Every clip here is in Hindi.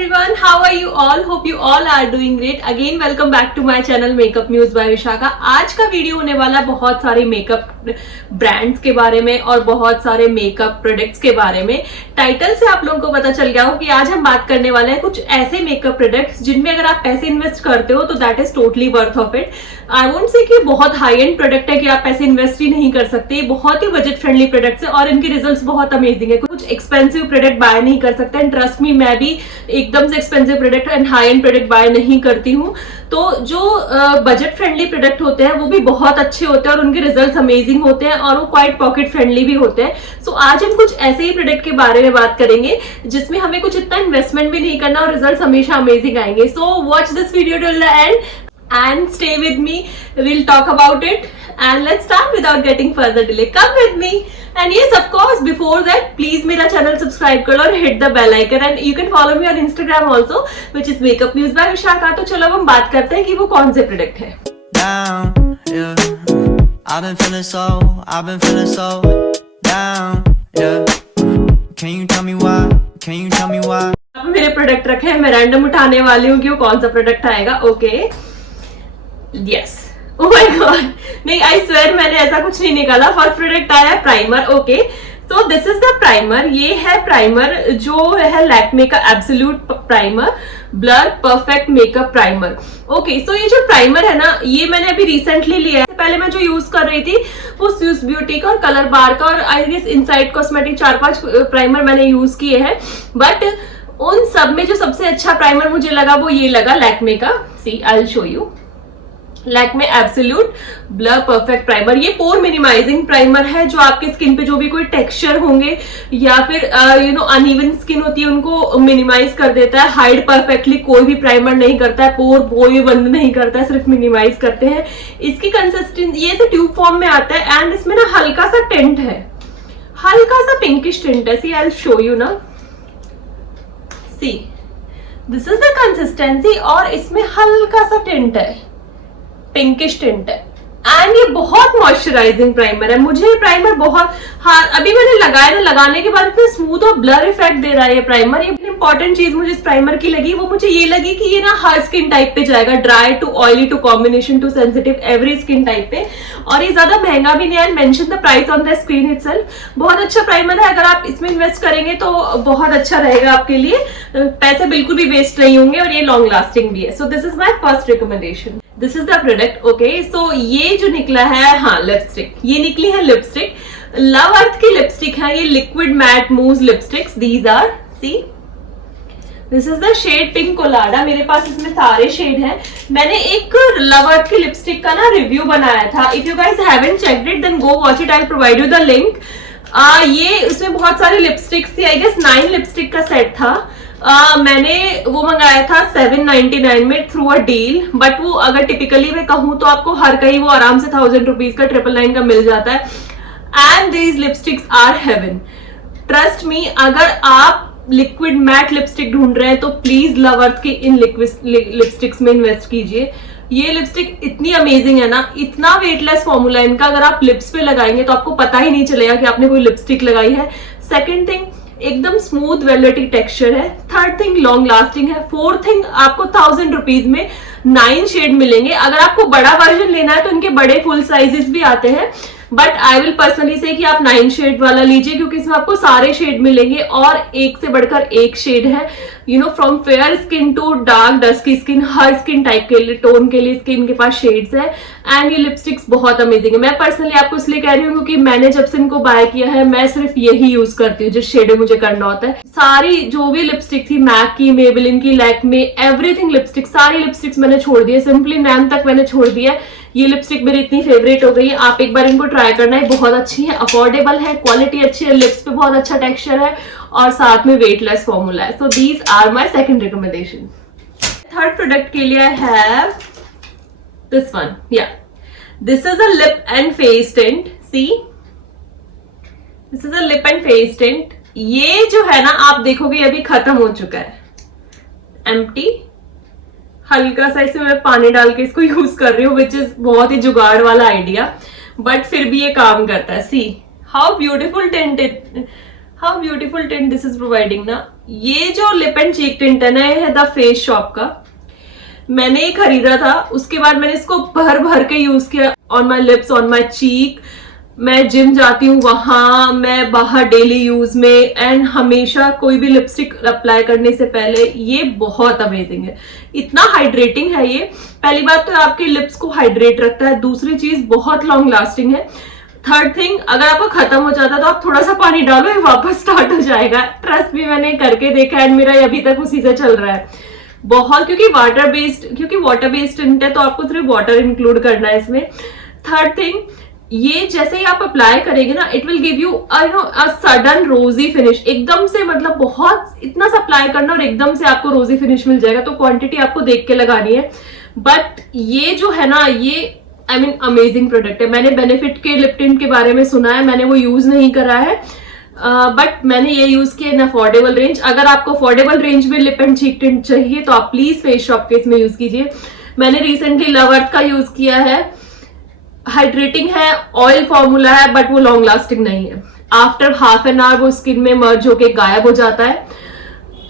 everyone, how are you all? Hope you all are doing great. Again welcome back to my channel Makeup News by Vishakha. आज का वीडियो होने वाला बहुत सारे मेकअप ब्रांड्स के बारे में और बहुत सारे मेकअप प्रोडक्ट्स के बारे में। टाइटल से आप लोगों को पता चल गया हो कि आज हम बात करने वाले हैं कुछ ऐसे मेकअप प्रोडक्ट्स जिनमें अगर आप पैसे इन्वेस्ट करते हो तो that is totally worth of it. I won't say कि बहुत हाई एंड प्रोडक्ट है कि आप पैसे इन्वेस्ट ही नहीं कर सकते। बहुत ही बजट फ्रेंडली प्रोडक्ट्स है और इनके रिजल्ट्स बहुत अमेजिंग है। कुछ एक्सपेंसिव प्रोडक्ट बाय नहीं कर सकते एंड ट्रस्ट मी, मैं भी एकदम से expensive product and high end product buy नहीं करती हूँ। तो जो बजट फ्रेंडली प्रोडक्ट होते हैं वो भी बहुत अच्छे होते हैं और उनके रिजल्ट्स अमेजिंग होते हैं और वो क्वाइट पॉकेट फ्रेंडली भी होते हैं। सो आज हम कुछ ऐसे ही प्रोडक्ट के बारे में बात करेंगे जिसमें हमें कुछ इतना इन्वेस्टमेंट भी नहीं करना और रिजल्ट्स हमेशा अमेजिंग आएंगे। So watch this video till the end and stay with me. We'll talk about it and let's start without getting further delay. Come with me. And yes, of course, before that, please मेरा channel subscribe करो और hit the bell icon and you can follow me on Instagram also, which is Makeup News by Vishakha. तो चलो अब हम बात करते हैं कि वो कौन से प्रोडक्ट है। Down, yeah. I've been feeling so down, yeah. Can you tell me why? Can you tell me why? अब मेरे प्रोडक्ट रखे हैं, मैं रैंडम उठाने वाली हूँ कि वो कौन सा प्रोडक्ट आएगा। Okay, yes, oh my God, नहीं आई स्वेयर मैंने ऐसा कुछ नहीं निकाला। फर्स्ट प्रोडक्ट आया है primer. Okay, so this is the primer. ये है प्राइमर जो है लैक्मे का absolute primer blur perfect makeup primer. Okay, so ये जो प्राइमर है ना, ये मैंने अभी रिसेंटली लिया है। पहले मैं जो यूज कर रही थी वो स्विस ब्यूटी का और कलर बार का और I guess inside cosmetic 4-5 primer मैंने यूज किए हैं। बट उन सब में जो सबसे अच्छा प्राइमर मुझे लगा वो ये लगा लैक्मे का। See I will show you, Lakme absolute blur perfect primer. ये पोर मिनिमाइजिंग प्राइमर है जो आपके स्किन पे जो भी कोई टेक्सचर होंगे या फिर अनइवन स्किन होती है उनको मिनिमाइज कर देता है। हाइड परफेक्टली कोई भी प्राइमर नहीं करता है, पोर कोई भी बंद नहीं करता है, सिर्फ मिनिमाइज करते हैं। इसकी कंसिस्टेंसी ये ट्यूब फॉर्म में आता है एंड इसमें ना हल्का सा टिंट है, हल्का सा पिंकिश टिंट है। सी आई विल शो यू ना, सी दिस इज द कंसिस्टेंसी और इसमें हल्का सा टिंट है, पिंकिश टिंट है एंड ये बहुत मॉइस्चराइजिंग प्राइमर है। मुझे ये प्राइमर बहुत, हाँ अभी मैंने लगाया ना, लगाने के बाद इतना स्मूथ और ब्लर इफेक्ट दे रहा है ये प्राइमर। ये इंपॉर्टेंट चीज मुझे इस प्राइमर की लगी वो मुझे ये लगी कि ये ना हर स्किन टाइप पे जाएगा, dry to oily to combination to sensitive, every skin type पे। और ये ज्यादा महंगा भी नहीं है। Mention the price on the screen itself. बहुत अच्छा प्राइमर है, अगर आप इसमें इन्वेस्ट करेंगे तो बहुत अच्छा रहेगा आपके लिए, पैसे बिल्कुल भी वेस्ट नहीं होंगे और ये लॉन्ग लास्टिंग भी है। So this is my first recommendation. This is the product. Okay, so ये जो निकला है, हाँ लिपस्टिक, ये निकली है लिपस्टिक, लव अर्थ की लिपस्टिक है ये, liquid matte move lipsticks. These are, see this is the shade pink colada. मेरे पास इसमें सारे शेड हैं। मैंने एक लव अर्थ की लिपस्टिक का ना रिव्यू बनाया था। If you guys haven't checked it then go watch it, I will provide you the link. ये उसमें बहुत सारी लिपस्टिक्स थी, आई गेस 9 लिपस्टिक का सेट था। मैंने वो मंगाया था 799 में थ्रू अ डील, बट वो अगर टिपिकली मैं कहूँ तो आपको हर कहीं वो आराम से 1000 रुपीज का 999 का मिल जाता है। And these lipsticks are heaven, trust me. अगर आप लिक्विड मैट लिपस्टिक ढूंढ रहे हैं तो प्लीज लव अर्थ की इन लिपस्टिक्स में इन्वेस्ट कीजिए। ये लिपस्टिक इतनी अमेजिंग है ना, इतना वेटलेस फॉर्मूला इनका, अगर आप लिप्स पे लगाएंगे तो आपको पता ही नहीं चलेगा कि आपने कोई लिपस्टिक लगाई है। सेकेंड थिंग, एकदम स्मूथ वेलवेटी टेक्सचर है। थर्ड थिंग, लॉन्ग लास्टिंग है। फोर्थ थिंग, आपको 1000 रुपीज में 9 शेड मिलेंगे। अगर आपको बड़ा वर्जन लेना है तो इनके बड़े फुल साइजेस भी आते हैं, बट आई विल पर्सनली से कि आप 9 शेड वाला लीजिए क्योंकि इसमें आपको सारे शेड मिलेंगे और एक से बढ़कर एक शेड है। From fair skin to dark dusky skin, हर स्किन टाइप के लिए, टोन के लिए स्किन के पास शेड्स है। एंड ये लिपस्टिक्स बहुत अमेजिंग है। मैं पर्सनली आपको इसलिए कह रही हूँ क्योंकि मैंने जब से इनको बाय किया है मैं सिर्फ यही यूज करती हूँ जिस शेड मुझे करना होता है। सारी जो भी लिपस्टिक थी, मैक की, मेबेलिन की, लैक्मे, एवरीथिंग लिपस्टिक, सारी लिपस्टिक्स मैंने छोड़ दी है, सिंपली नैम तक मैंने छोड़ दिया है। ये लिपस्टिक मेरी इतनी फेवरेट हो गई है, आप एक बार इनको ट्राई करना है। बहुत अच्छी है, अफोर्डेबल है, क्वालिटी अच्छी है, लिप्स पे बहुत अच्छा टेक्सचर है और साथ में वेटलेस फॉर्मूला है। So these are my second recommendation. Third product के लिए आई हैव दिस वन। या this is a lip and face tint. See this is a lip and face tint. ये जो है ना, आप देखोगे अभी खत्म हो चुका है, एम्प्टी। हल्का सा इसमें मैं पानी डाल के इसको यूज कर रही हूँ, विच इज बहुत ही जुगाड़ वाला आइडिया, बट फिर भी ये काम करता है। See how beautiful tint this is providing ना। ये जो लिप एंड चीक टिंट है ना, ये है द फेस शॉप का। मैंने ये खरीदा था, उसके बाद मैंने इसको भर भर के यूज किया on my lips, on my cheek. मैं जिम जाती हूँ वहां, मैं बाहर डेली यूज में, एंड हमेशा कोई भी लिपस्टिक अप्लाई करने से पहले ये बहुत अमेजिंग है। इतना हाइड्रेटिंग है ये। पहली बात तो आपके लिप्स को हाइड्रेट रखता है, दूसरी चीज बहुत लॉन्ग लास्टिंग है, थर्ड थिंग अगर आपको खत्म हो जाता है तो आप थोड़ा सा पानी डालो, ये वापस स्टार्ट हो जाएगा। ट्रस्ट भी मैंने करके देखा है, मेरा अभी तक उसी से चल रहा है बहुत, क्योंकि वाटर बेस्ड टिंट है तो आपको सिर्फ वाटर इंक्लूड करना है इसमें। थर्ड थिंग, ये जैसे ही आप अप्लाई करेंगे ना, it will give you a sudden रोजी फिनिश। एकदम से मतलब बहुत इतना सा अप्लाई करना और एकदम से आपको रोजी फिनिश मिल जाएगा। तो क्वांटिटी आपको देख के लगानी है, बट ये जो है ना, ये आई मीन अमेजिंग प्रोडक्ट है। मैंने बेनिफिट के लिप टिंट के बारे में सुना है, मैंने वो यूज नहीं करा है, बट मैंने ये यूज किया इन अफोर्डेबल रेंज। अगर आपको अफोर्डेबल रेंज में लिप एंड चीक टिंट चाहिए तो आप प्लीज फेस शॉप के इसमें यूज कीजिए। मैंने रिसेंटली लव अर्थ का यूज किया है, हाइड्रेटिंग है, ऑयल फॉर्मूला है, बट वो लॉन्ग लास्टिंग नहीं है। आफ्टर हाफ एन आवर वो स्किन में मर्ज होके गायब हो जाता है।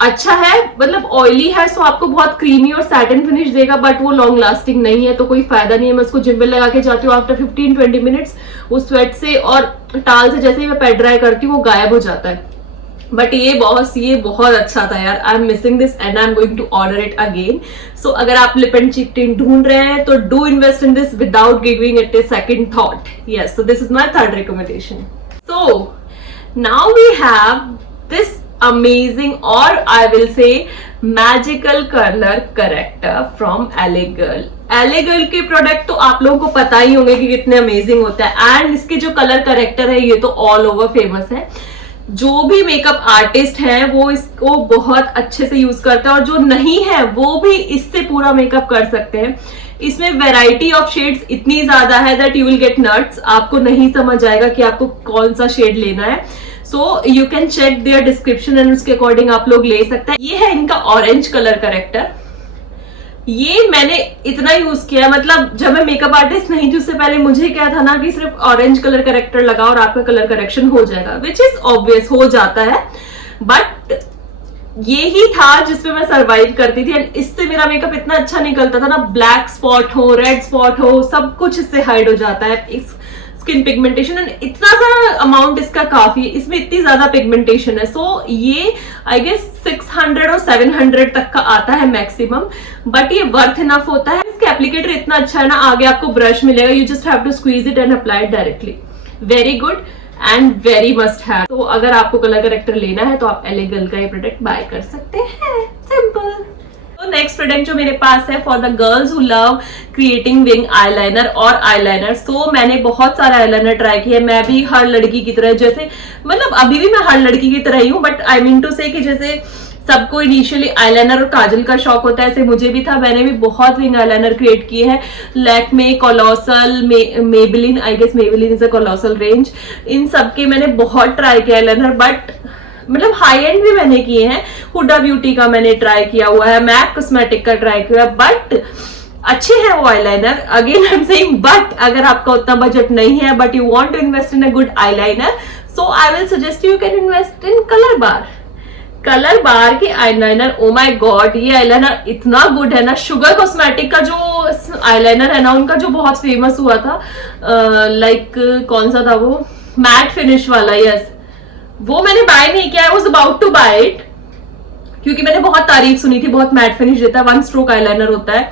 अच्छा है, मतलब ऑयली है, सो आपको बहुत क्रीमी और सैटिन फिनिश देगा, बट वो लॉन्ग लास्टिंग नहीं है, तो कोई फायदा नहीं है। मैं उसको जिम में लगा के जाती हूँ, आफ्टर 15-20 मिनट्स वो स्वेट से और टाल से जैसे ही मैं पैड ड्राई करती हूँ वो गायब हो जाता है। बट ये बहुत अच्छा था यार। I am missing this and I am going to order it again. So अगर आप लिप एंड चीक टिंट ढूंढ रहे हैं तो do invest in this without giving it a second thought. Yes, so this is my third recommendation. So now we have this amazing, or I will say magical color corrector from LA Girl। LA Girl के प्रोडक्ट तो आप लोगों को पता ही होंगे कि कितने अमेजिंग होता है, एंड इसके जो कलर करेक्टर है ये तो ऑल ओवर फेमस है। जो भी मेकअप आर्टिस्ट है वो इसको बहुत अच्छे से यूज करता है, और जो नहीं है वो भी इससे पूरा मेकअप कर सकते हैं। इसमें वैरायटी ऑफ शेड्स इतनी ज्यादा है that you will get nuts. आपको नहीं समझ आएगा कि आपको कौन सा शेड लेना है। So you can check their description and उसके अकॉर्डिंग आप लोग ले सकते हैं। ये है इनका ऑरेंज कलर करेक्टर। ये मैंने इतना यूज किया, मतलब जब मैं मेकअप आर्टिस्ट नहीं थी उससे पहले मुझे क्या था ना कि सिर्फ ऑरेंज कलर करेक्टर लगाओ और आपका कलर करेक्शन हो जाएगा, विच इज ऑब्वियस, हो जाता है, बट ये ही था जिसपे मैं सरवाइव करती थी। एंड इससे मेरा मेकअप इतना अच्छा निकलता था ना, ब्लैक स्पॉट हो, रेड स्पॉट हो, सब कुछ इससे हाइड हो जाता है। इस स्किन पिगमेंटेशन, एंड इतना सा अमाउंट इसका काफी है, इसमें इतनी ज्यादा पिगमेंटेशन है। सो ये आई गेस 600 और 700 तक का आता है मैक्सिमम, बट ये वर्थ इनफ होता है। इसका एप्लीकेटर इतना अच्छा है ना, आगे आपको ब्रश मिलेगा, you just have to squeeze it and apply it directly. Very good and very must have. तो अगर आपको कलर करेक्टर लेना है तो आप LA Girl का ये प्रोडक्ट बाय कर सकते हैं, सिंपल। तो नेक्स्ट प्रोडक्ट जो मेरे पास है for the girls who love creating wing eyeliner और आईलाइनर। सो मैंने बहुत सारा आईलाइनर ट्राई किया। मैं भी हर लड़की की तरह, जैसे मतलब अभी भी मैं हर लड़की की तरह ही हूँ, बट आई मीन टू से कि जैसे सबको इनिशियली आईलाइनर और काजल का शौक होता है, ऐसे मुझे भी था। मैंने भी बहुत विंग आईलाइनर क्रिएट किए हैं, Lakme, colossal, Maybelline, I guess Maybelline is a colossal range. इन सब के मैंने बहुत ट्राई किया आईलाइनर, बट मतलब हाई एंड भी मैंने किए हैं। हुडा ब्यूटी का मैंने ट्राई किया हुआ है, मैक कॉस्मेटिक का ट्राई किया, बट अच्छे हैं वो eyeliner. Again I am saying, but अगर आपका उतना बजट नहीं है but you want to invest in a good eyeliner, so I will suggest you can invest in Colorbar. Colorbar के आईलाइनर, ओ माय गॉड, ये आईलाइनर इतना गुड है ना। शुगर कॉस्मेटिक का जो आईलाइनर है ना, उनका जो बहुत फेमस हुआ था, लाइक कौन सा था वो, मैट फिनिश वाला, यस, वो मैंने बाय नहीं किया। I was about to buy it क्योंकि मैंने बहुत तारीफ सुनी थी, बहुत मैट फिनिश देता है, 1 स्ट्रोक आईलाइनर होता है।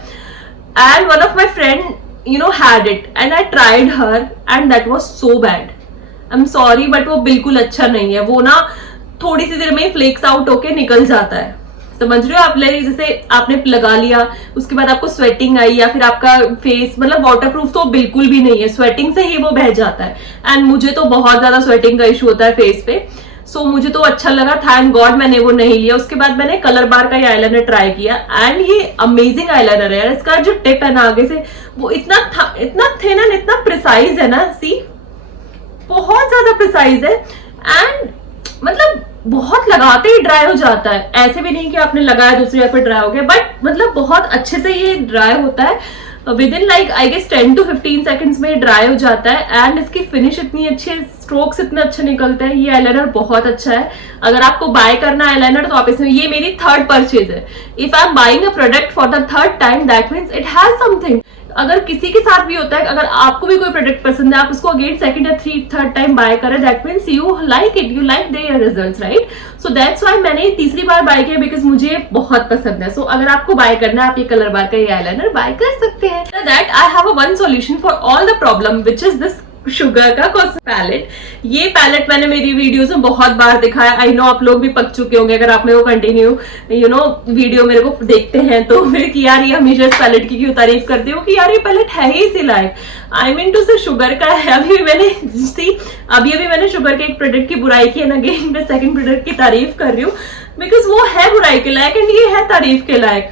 And one of my friend you know had it and I tried her and that was so bad. I am sorry, but वो बिल्कुल अच्छा नहीं है। वो ना थोड़ी सी देर में फ्लेक्स आउट होके निकल जाता है, समझ रहे हो आप? जैसे आपने लगा लिया, उसके बाद आपको स्वेटिंग आई, या फिर आपका फेस मतलब वाटरप्रूफ तो बिल्कुल भी नहीं है, स्वेटिंग से ही वो बह जाता है। एंड मुझे तो बहुत ज्यादा स्वेटिंग का इशू होता है फेस पे, सो मुझे तो अच्छा लगा, थैंक गॉड मैंने वो नहीं लिया। उसके बाद मैंने कलर बार का ये आईलाइनर ट्राई किया एंड ये अमेजिंग आईलाइनर है। इसका जो टिप है ना आगे से, वो इतना थिन एंड इतना प्रिसाइज है ना, सी, बहुत ज्यादा प्रिसाइज है। एंड मतलब बहुत लगाते ही ड्राई हो जाता है, ऐसे भी नहीं कि आपने लगाया दूसरी जगह पर ड्राई हो गया, बट मतलब बहुत अच्छे से ये ड्राई होता है। Within like I guess 10 to 15 seconds में ड्राई हो जाता है एंड इसकी फिनिश इतनी अच्छी है, स्ट्रोक्स इतने अच्छे निकलते हैं। ये आईलाइनर बहुत अच्छा है। अगर आपको बाय करना है आईलाइनर तो आप इसमें, ये मेरी थर्ड परचेज है। If I am buying a product for the third time that means it has something. अगर किसी के साथ भी होता है, अगर आपको भी कोई प्रोडक्ट पसंद है, आप उसको अगेन सेकंड या थर्ड टाइम बाय करें, that means you like it, you like their results, right? So that's why मैंने तीसरी बार बाय किया बिकॉज मुझे बहुत पसंद है। सो अगर आपको बाय करना है, आप ये कलर बार का ये आईलाइनर बाय कर सकते हैं। That I have a one solution for all the problem which is this sugar का कॉस्मेटिक पैलेट। ये पैलेट मैंने मेरी वीडियोस में बहुत बार दिखाया। आई नो आप लोग भी पक चुके होंगे अगर आप मेरे को कंटिन्यू वीडियो मेरे को देखते हैं तो मेरे कि यार ये हमेशा इस पैलेट की क्यों तारीफ करते हो कि यार ये पैलेट है ही इसी लायक। आई मीन टू से शुगर का है। अभी मैंने शुगर के एक प्रोडक्ट की बुराई की है ना, अगेन मैं सेकंड प्रोडक्ट की तारीफ कर रही हूँ बिकॉज वो है बुराई के लायक एंड ये है तारीफ के लायक।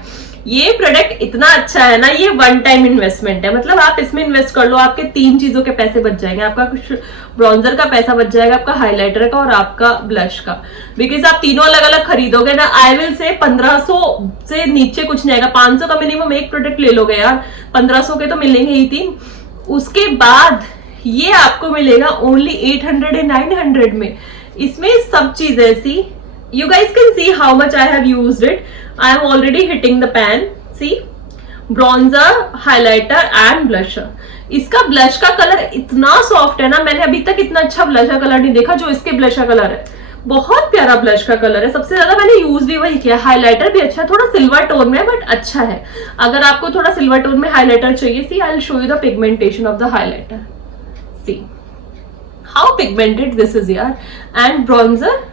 ये प्रोडक्ट इतना अच्छा है ना, ये वन टाइम इन्वेस्टमेंट है। मतलब आप इसमें इन्वेस्ट कर लो, आपके 3 चीजों के पैसे बच जाएंगे। आपका कुछ ब्रॉन्जर का पैसा बच जाएगा, आपका हाइलाइटर का और आपका ब्लश का। बिकॉज आप तीनों अलग अलग खरीदोगे ना, आई विल से 1500 से नीचे कुछ नहीं आएगा। 500 का मिनिमम एक प्रोडक्ट ले लोगे यार, 1500 के तो मिलेंगे ही 3। उसके बाद ये आपको मिलेगा ओनली 800 या 900 में। इसमें सब चीज ऐसी, you guys can see how much I have used it. I am already hitting the pan. See, bronzer, highlighter and blusher. इसका ब्लश का कलर इतना सॉफ्ट है ना, मैंने अभी तक इतना अच्छा ब्लश का कलर नहीं देखा जो इसके ब्लश का कलर है। बहुत प्यारा ब्लश का कलर है। सबसे ज्यादा मैंने यूज भी वही किया। हाइलाइटर भी अच्छा है, थोड़ा सिल्वर टोन में है बट अच्छा है। अगर आपको थोड़ा सिल्वर टोन में हाइलाइटर चाहिए, see I will show you the pigmentation of the highlighter. See how pigmented this is यार। And bronzer,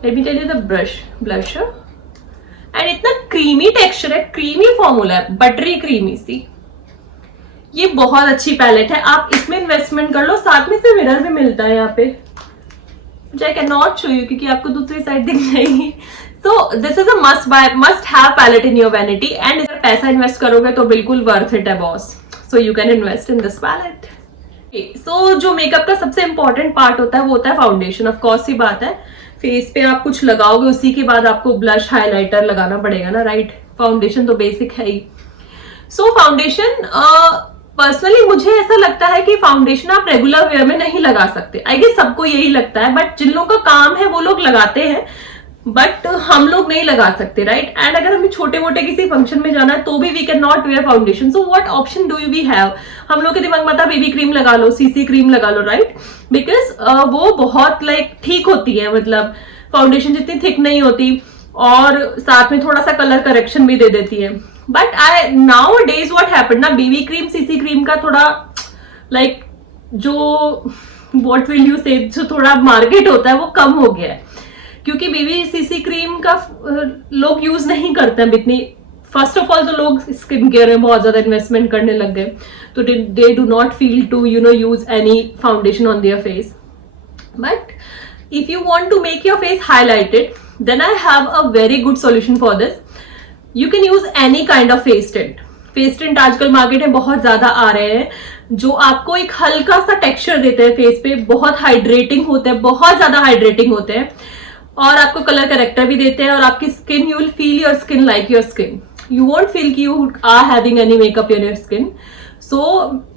let me tell you the blusher and इतना क्रीमी टेक्सचर है, क्रीमी फॉर्मूला है, बटरी क्रीमी सी। ये बहुत अच्छी पैलेट है, आप इसमें इन्वेस्टमेंट कर लो। साथ में से मिरर भी मिलता है यहाँ पे, I can not show you क्योंकि आपको दूसरी साइड दिख जाएगी। So this is a must have palette in your vanity and अगर पैसा इन्वेस्ट करोगे तो बिल्कुल वर्थ इट है boss. So you can invest in this palette. So जो मेकअप का सबसे इंपॉर्टेंट पार्ट होता है वो होता है फाउंडेशन। ऑफ कोर्स सी बात है, फेस पे आप कुछ लगाओगे उसी के बाद आपको ब्लश हाइलाइटर लगाना पड़ेगा ना, राइट? फाउंडेशन तो बेसिक है ही। सो फाउंडेशन पर्सनली मुझे ऐसा लगता है कि फाउंडेशन आप रेगुलर वेयर में नहीं लगा सकते। आई गेस सबको यही लगता है, बट जिन लोगों का काम है वो लोग लगाते हैं बट हम लोग नहीं लगा सकते, राइट? एंड अगर हमें छोटे मोटे किसी फंक्शन में जाना है तो भी we can not wear foundation. So what option do you we have? हम लोग के दिमाग में आता है बेबी क्रीम लगा लो, सीसी क्रीम लगा लो, राइट? बिकॉज वो बहुत लाइक ठीक होती है, मतलब फाउंडेशन जितनी थिक नहीं होती और साथ में थोड़ा सा कलर करेक्शन भी दे देती है। But I now days what happened ना, बेबी क्रीम सीसी क्रीम का थोड़ा लाइक जो व्हाट विल यू से जो थोड़ा मार्केट होता है वो कम हो गया है क्योंकि बेबी सीसी क्रीम का लोग यूज नहीं करते हैं इतनी। फर्स्ट ऑफ ऑल तो लोग स्किन केयर में बहुत ज्यादा इन्वेस्टमेंट करने लग गए, तो they do not feel to use any foundation on their face. But if you want to make your face highlighted, then I have a very good solution for this. You can use any kind of face tint. Face tint आजकल मार्केट में बहुत ज्यादा आ रहे हैं जो आपको एक हल्का सा टेक्सचर देते हैं फेस पे, बहुत हाइड्रेटिंग होते हैं, बहुत ज्यादा हाइड्रेटिंग होते हैं और आपको कलर करेक्टर भी देते हैं और आपकी skin, you will feel your skin like your skin. You won't feel कि you are having any makeup in your skin. So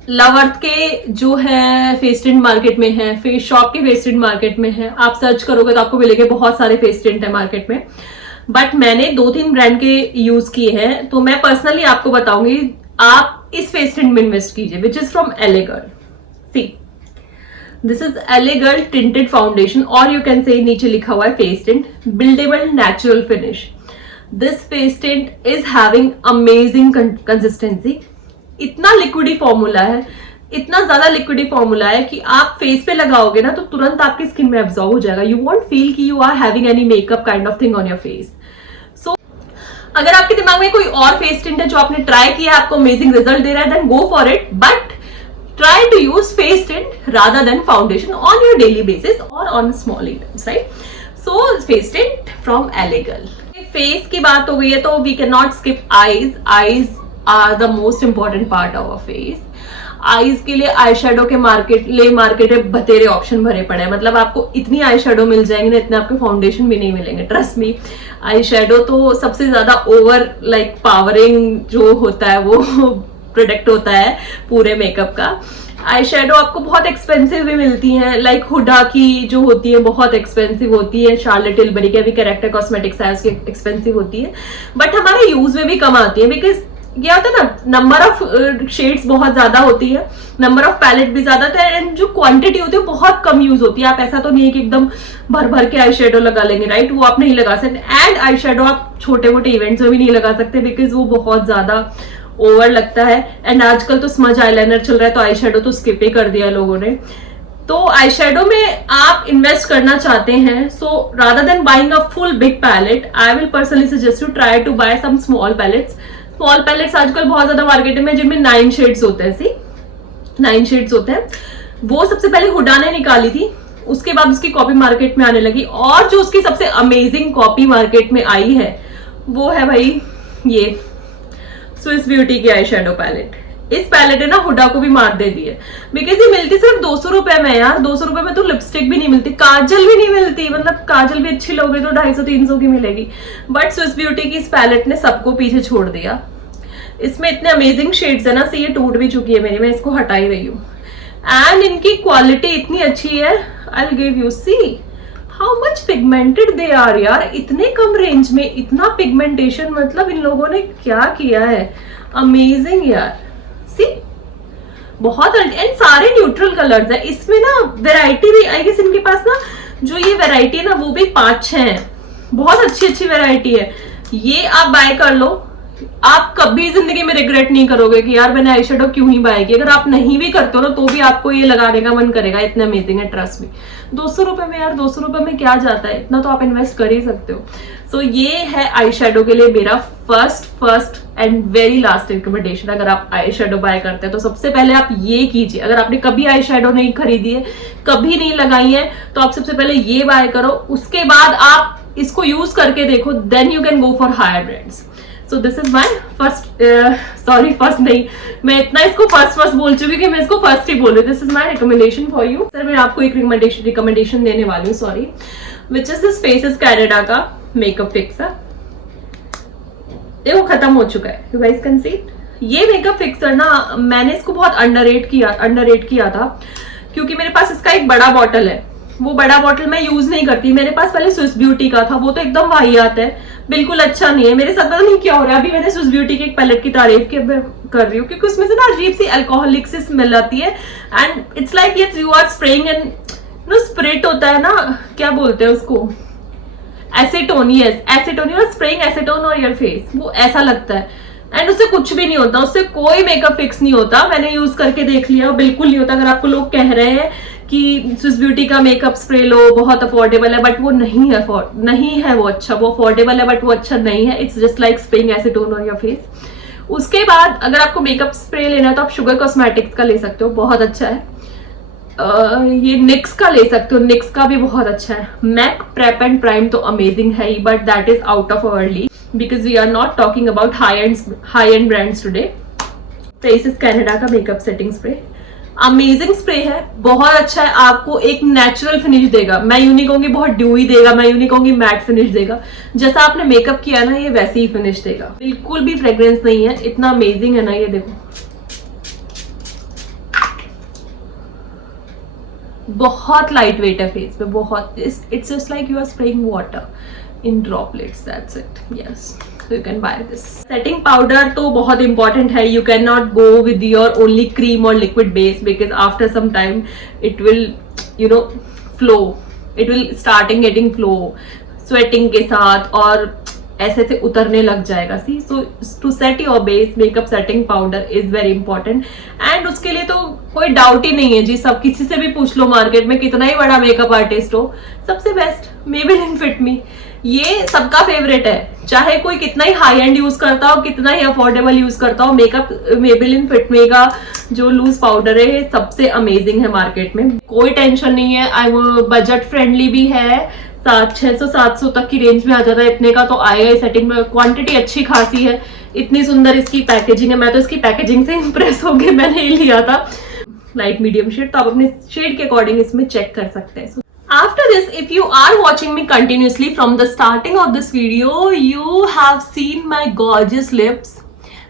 Love Earth के जो है फेस टिंट मार्केट में है, फेस शॉप के फेस टिंट मार्केट में है, आप सर्च करोगे तो आपको मिलेंगे बहुत सारे फेस टिंट है मार्केट में। बट मैंने 2-3 ब्रांड के यूज किए हैं, तो मैं पर्सनली आपको बताऊंगी आप इस फेस टिंट में इन्वेस्ट कीजिए which is from LA Girl। C this is LA Girl tinted foundation और यू कैन से नीचे लिखा हुआ है face tint buildable natural finish. This face tint is having amazing consistency. इतना लिक्विडी फॉर्मूला है, इतना ज्यादा लिक्विडी फॉर्मूला है कि आप फेस पे लगाओगे ना तो तुरंत आपकी स्किन में एब्जॉर्ब हो जाएगा। यू वोंट फील कि you are having any makeup kind of thing on your face. So अगर आपके दिमाग में कोई और फेस टिंट है जो आपने ट्राई किया, आपको अमेजिंग रिजल्ट दे रहा है, then go for it. But try to use face tint rather than foundation on your daily basis और on small events, right? So face tint from LA Girl। Face की बात हो गई है तो we can not skip eyes. Eyes are the most important part of our face. Eyes के लिए आई शेडो के मार्केट में बतेरे ऑप्शन भरे पड़े हैं। मतलब आपको इतनी आई शेडो मिल जाएंगे ना, इतने आपके फाउंडेशन भी नहीं मिलेंगे। ट्रस्ट मी, आई शेडो तो सबसे ज्यादा ओवर लाइक पावरिंग जो होता है वो प्रोडक्ट होता है पूरे मेकअप का। आई शेडो आपको बहुत एक्सपेंसिव भी मिलती हैं, लाइक हुडा की जो होती है बहुत एक्सपेंसिव होती है, शार्लेट टिलबरी की अभी कैरेक्टर कॉस्मेटिक्स है उसकी एक्सपेंसिव होती है, बट हमारे यूज में भी कम आती है। बिकॉज क्या होता है ना, नंबर ऑफ शेड्स बहुत ज्यादा होती है, नंबर ऑफ पैलेट भी ज्यादा होता है, एंड जो क्वांटिटी होती है बहुत कम यूज होती है। आप ऐसा तो नहीं है कि एकदम भर भर के आई शेडो लगा लेंगे, राइट, वो आप नहीं लगा सकते। एंड आई शेडो आप छोटे मोटे इवेंट्स में भी नहीं लगा सकते बिकॉज वो बहुत ज्यादा ओवर लगता है। एंड आजकल तो स्मज आईलाइनर चल रहा है, तो आई शेडो तो स्किप ही कर दिया लोगों ने। तो आई शेडो में आप इन्वेस्ट करना चाहते हैं, so rather than buying a full big palette, I will personally suggest you try to buy some small palettes. Small palettes आजकल बहुत ज्यादा मार्केट में जिनमें 9 शेड्स होते हैं, सी 9 शेड्स होते हैं। वो सबसे पहले हुडा ने निकाली थी, उसके बाद उसकी कॉपी मार्केट में आने लगी, और जो उसकी सबसे अमेजिंग कॉपी मार्केट में आई है वो है भाई ये स्विस ब्यूटी की आई शेडो पैलेट। इस पैलेट ने ना हुडा को भी मार दे दी है, बिकॉज ये मिलती सिर्फ 200 रुपए में यार। 200 रुपए में तो लिपस्टिक भी नहीं मिलती, काजल भी नहीं मिलती, मतलब काजल भी अच्छी लोगे तो 250-300 की मिलेगी। बट स्विस ब्यूटी की इस पैलेट ने सबको पीछे छोड़ दिया। इसमें इतने अमेजिंग शेड्स है ना, सी ये टूट भी चुकी है मेरी, मैं इसको हटा ही रही हूँ। एंड इनकी क्वालिटी इतनी अच्छी है, I will give you, see how much pigmented they are यार। इतने कम रेंज में इतना पिगमेंटेशन, मतलब इन लोगों ने क्या किया है, अमेजिंग यार। सी बहुत, एंड सारे न्यूट्रल कलर्स है इसमें ना। वेराइटी भी आई गेस इनके पास ना, जो ये वेराइटी है ना वो भी 5-6 है, बहुत अच्छी अच्छी वेराइटी है। ये आप बाय कर लो, आप कभी जिंदगी में रिग्रेट नहीं करोगे कि यार मैंने आई शेडो क्यों ही बाय की। अगर आप नहीं भी करते हो ना तो भी आपको ये लगाने का मन करेगा, इतने अमेजिंग है, ट्रस्ट मी। 200 रुपए में यार, 200 रुपए में क्या जाता है, इतना तो आप इन्वेस्ट कर ही सकते हो। सो ये है आई शेडो के लिए मेरा first and very last recommendation. अगर आप आई शेडो बाय करते हैं तो सबसे पहले आप ये कीजिए। अगर आपने कभी आई शेडो नहीं खरीदी है, कभी नहीं लगाई है, तो आप सबसे पहले ये बाय करो, उसके बाद आप इसको यूज करके देखो, then you can go for higher brands. So this is my first नहीं, मैं इतना इसको फर्स्ट बोल चुकी कि मैं इसको फर्स्ट ही बोल रही हूँ। This is my recommendation for you. Sir मैं आपको एक रिकमेंडेशन देने वाली हूँ, sorry, which is this faces Canada का मेकअप फिक्सर। देखो खत्म हो चुका है, यू गाइस कैन सी। ये मेकअप फिक्सर ना मैंने इसको बहुत अंडररेट किया था, क्योंकि मेरे पास इसका एक बड़ा बॉटल है। वो बड़ा बॉटल मैं यूज नहीं करती। मेरे पास पहले स्विस ब्यूटी का था, वो तो एकदम वाहियात है, बिल्कुल अच्छा नहीं है। मेरे साथ पता नहीं क्या हो रहा है। अभी मैंने स्विस ब्यूटी के एक पैलेट की तारीफ कर रही हूँ, क्योंकि उसमें से ना अजीब सी अल्कोहलिक सी स्मेल आती है, and it's like yes you are spraying and no spirit होता है ना, क्या बोलते हैं उसको, acetone, yes acetone, you are spraying acetone on your face, वो ऐसा लगता है। एंड उससे कुछ भी नहीं होता, उससे कोई मेकअप फिक्स नहीं होता। मैंने यूज करके देख लिया, बिल्कुल नहीं होता। अगर आपको लोग कह रहे हैं कि स्विस ब्यूटी का मेकअप स्प्रे लो, बहुत अफोर्डेबल है, बट वो नहीं है वो अच्छा, वो अफोर्डेबल है बट वो अच्छा नहीं है। It's just like spraying acetone on your face. उसके बाद अगर आपको मेकअप स्प्रे लेना है तो आप शुगर कॉस्मेटिक्स का ले सकते हो, बहुत अच्छा है। ये निक्स का ले सकते हो, निक्स का भी बहुत अच्छा है। मैक प्रेप एंड प्राइम तो अमेजिंग है ही, but that is out of our league because we are not talking about high end brands today. Faces Canada का makeup setting spray amazing spray है, बहुत अच्छा है, आपको एक नेचुरल फिनिश देगा। मैं यूं नहीं कहूंगी बहुत ड्यूई देगा, मैं यूं नहीं कहूंगी मैट फिनिश देगा, जैसा आपने मेकअप किया ना ये वैसे ही फिनिश देगा। बिल्कुल भी फ्रेग्रेंस नहीं है, इतना अमेजिंग है ना ये, देखो बहुत लाइट वेट है फेस पे, बहुत। It's just like you are spraying water in droplets, that's it, yes, so you can buy this. Setting powder तो बहुत important है, you cannot go with your only cream or liquid base because after some time it will flow, it will starting getting flow sweating के साथ, और ऐसे से उतरने लग जाएगा। See so to set your base makeup setting powder is very important, and उसके लिए तो कोई डाउट ही नहीं है जी। सब किसी से भी पूछ लो मार्केट में, कितना ही बड़ा मेकअप आर्टिस्ट हो, सबसे बेस्ट मेबेलिन फिट मी, ये सबका फेवरेट है। चाहे कोई कितना ही हाई एंड यूज करता हो, कितना ही अफोर्डेबल यूज करता हो, मेकअप मेबेलिन फिट मी का जो लूज पाउडर है ये सबसे अमेजिंग है मार्केट में, कोई टेंशन नहीं है। बजट फ्रेंडली भी है, 600-700 तक की रेंज में आ जाता है, इतने का तो आएगा ही सेटिंग में। क्वांटिटी अच्छी खासी है, इतनी सुंदर इसकी पैकेजिंग है, मैं तो इसकी पैकेजिंग से इंप्रेस हो गई, मैंने ही लिया था। लाइट मीडियम शेड, तो आप अपने शेड के अकॉर्डिंग इसमें चेक कर सकते हैं। After this, if you are watching me continuously from the starting of this video, you have seen my gorgeous lips.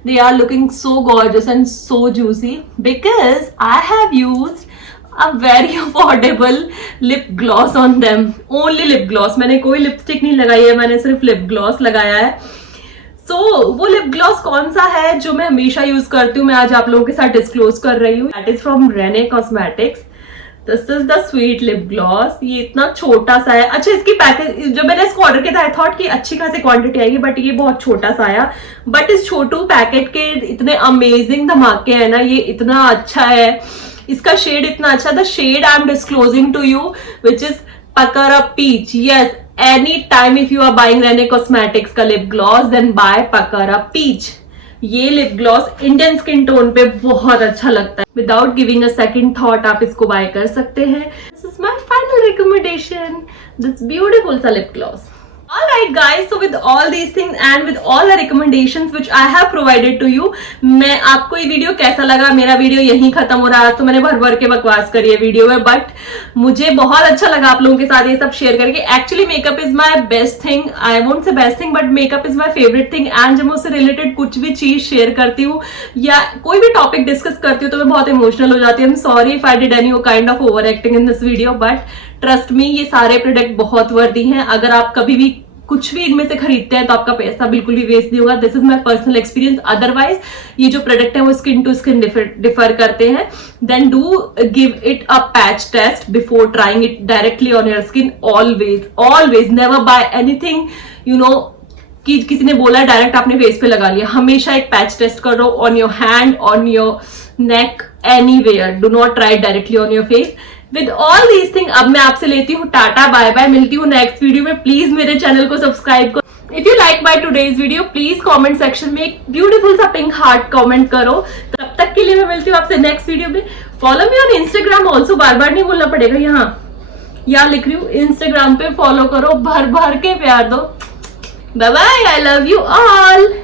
They are looking so gorgeous and so juicy because I have used a very affordable lip gloss on them. Only lip gloss. मैंने कोई लिपस्टिक नहीं लगाई है, मैंने सिर्फ लिप ग्लॉस लगाया है। वो लिप ग्लॉस कौन सा है जो मैं हमेशा यूज करती हूँ, मैं आज आप लोगों के साथ डिस्क्लोज कर रही हूँ। That is from Renee cosmetics. This is the sweet lip gloss. ये इतना छोटा सा है। अच्छा, इसकी पैकेज जब मैंने इसको ऑर्डर किया था आई थॉट कि अच्छी खासी क्वांटिटी आएगी, बट ये बहुत छोटा सा आया। बट इस छोटू पैकेट के इतने अमेजिंग धमाके है ना, ये इतना अच्छा है, इसका शेड इतना अच्छा। The shade I am disclosing to you which is पकरा peach. Yes, any time if you are buying Renee cosmetics का लिप ग्लॉस देन बाय पकरा पीच। ये lip gloss Indian skin tone पे बहुत अच्छा लगता है। Without giving a second thought आप इसको बाय कर सकते हैं। This is my final recommendation, this beautiful सा lip gloss. Alright guys, so with all these things and with all the recommendations which I have provided to you, मैं आपको ये वीडियो कैसा लगा? मेरा वीडियो यहीं खत्म हो रहा है। तो मैंने भर भर के बकवास करी है वीडियो में, बट मुझे बहुत अच्छा लगा आप लोगों के साथ ये सब शेयर करके। Actually makeup is my best thing, I won't say best thing, but makeup is my favourite thing. And जब मैं उससे रिलेटेड कुछ भी चीज शेयर करती हूँ या कोई भी टॉपिक डिस्कस करती हूँ तो मैं बहुत इमोशनल हो जाती हूँ। I am sorry if I did any kind of over acting in this video, but trust me, ये सारे प्रोडक्ट बहुत वर्दी हैं। अगर आप कभी भी कुछ भी इनमें से खरीदते हैं तो आपका पैसा बिल्कुल भी वेस्ट नहीं होगा। This is my personal experience. Otherwise ये जो प्रोडक्ट है वो स्किन टू स्किन डिफर करते हैं। Then do give it a patch test before trying it directly on your skin. Always never buy anything you know कि किसी ने बोला डायरेक्ट आपने फेस पे लगा लिया। हमेशा एक पैच टेस्ट करो on your hand, on your neck, anywhere. Do not try directly on your face. With all these thing अब मैं आपसे लेती हूँ टाटा, बाय बाय। मिलती हूँ नेक्स्ट वीडियो में। प्लीज मेरे चैनल को सब्सक्राइब करो। If you like my today's video please comment section में एक ब्यूटीफुल सा पिंक हार्ट कॉमेंट करो। तब तक के लिए मैं मिलती हूँ आपसे नेक्स्ट वीडियो में। Follow me on Instagram also, बार बार नहीं बोलना पड़ेगा, यहाँ लिख रही हूँ, इंस्टाग्राम पे फॉलो करो, भर भर के प्यार दो। Bye bye, I love you all.